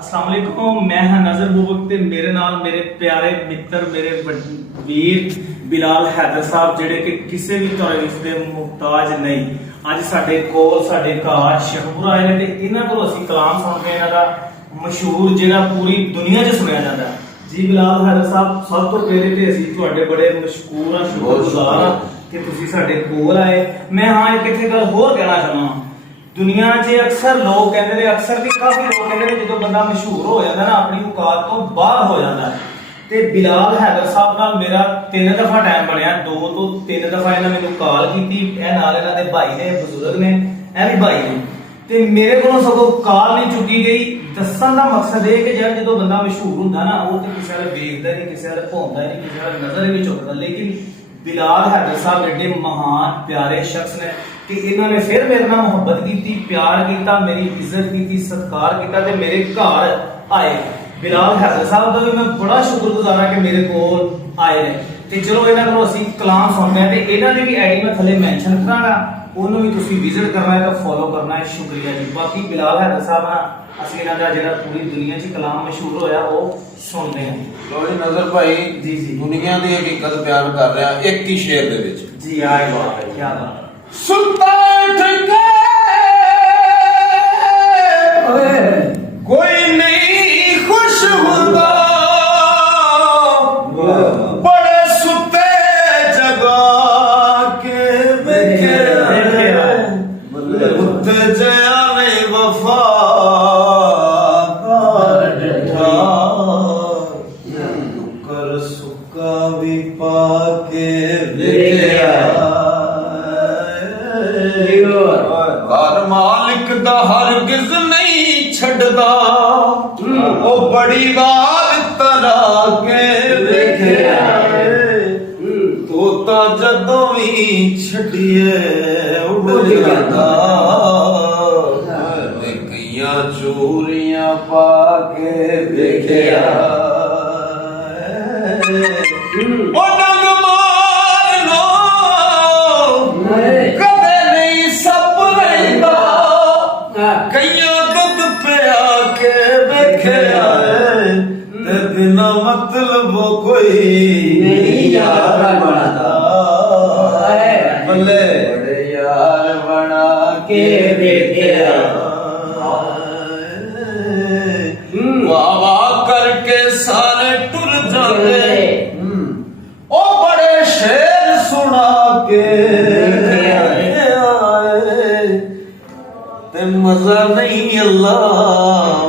अस्सलाम वालेकुम, मैं हां नज़र बुबक ते मेरे नाल मेरे प्यारे मित्र मेरे वीर बिलाल हैदर साहब जेडे कि किसी भी तारीफ के मुहताज नहीं। अज साडे कोल साडे घर शहपुर आए ने ते इन्हां कोलों असीं कलाम सुणदे इन्हां दा मशहूर जेड़ा पूरी दुनिया च सुनिया जाता है। जी बिलाल हैदर साहब, सब तो पहले ते असीं तुहाडे बड़े मशकूर हां, शुक्रगुजार हां कि तुसीं साडे कोल आए। मैं हां एक इत्थे गल होर कहना चाहना, दुनिया च अक्सर लोग कहते हैं, अक्सर भी काफी लोग कहते हैं जो बंदा मशहूर हो जाता है ना अपनी औकात तो बाहर हो जाता है। ते बिलाल हैदर साहब नाल मेरा 3 दफा टाइम बनया, 2 तो 3 दफा इन्होंने मैनू कॉल की। ए नाल इन्हां दे भाई ने बुजुर्ग ने, ए भी भाई ने, ते मेरे को सगों कॉल नहीं चुकी गई। दसन का मकसद है कि जब जो बंदा मशहूर होंदा ना वो तो किसी वाले वेखदा नहीं, किसी वाले भौंदा नहीं, किसी वाले नजर भी चुकदा। लेकिन बिलाल हैदर साहब एडे महान प्यारे शख्स ने कि इन्होंने फिर मेरे नाल मोहब्बत की, प्यार किया, मेरी इज्जत की, सत्कार किया ते मेरे घर आए। बिलाल हैदर साहब का भी मैं बड़ा शुक्रगुजार हाँ कि मेरे कोल आए ने। ते चलो इन्हां कोलों असीं कलाम सुनते हैं ते इन्हां दी भी आईडी मैं थल्ले मेंशन करांगा, उन्होंने भी तुसीं विजिट करना है तो फॉलो करना है। शुक्रिया जी। बाकी बिलाल हैदर साहब ना असीं इन्हां दा जिहड़ा पूरी दुनिया च कलाम मशहूर होया वो सुनते हैं। लो जी नजर भाई जी जी दुनिया की हकीकत बयान कर रहा एक ही शेर दे विच। जी आए वाह क्या बात। सुल्तान ठके कोई नहीं खुश होता, बड़े सुते जगा के देखे उत्ते जयाने वफा कर सुका भी पाके घर मालिक दा हरगिज नहीं छड़दा, ओ बड़ी बात तरा के देखिया तोता जदों भी छड़िए उड़ जाता, कईयां चूरियां पाके देखिया ओ डंग मारनो कदे नहीं सप रहिंदा, कईयां दुध पिया के वेखिया ते बिना मतलब कोई नहीं यार बनदा, बल्ले बड़े यार बना के वेखिया वाह वाह करके सारे टुर जाते, ओ बड़े शेर सुना के ते मजा नहीं अल्लाह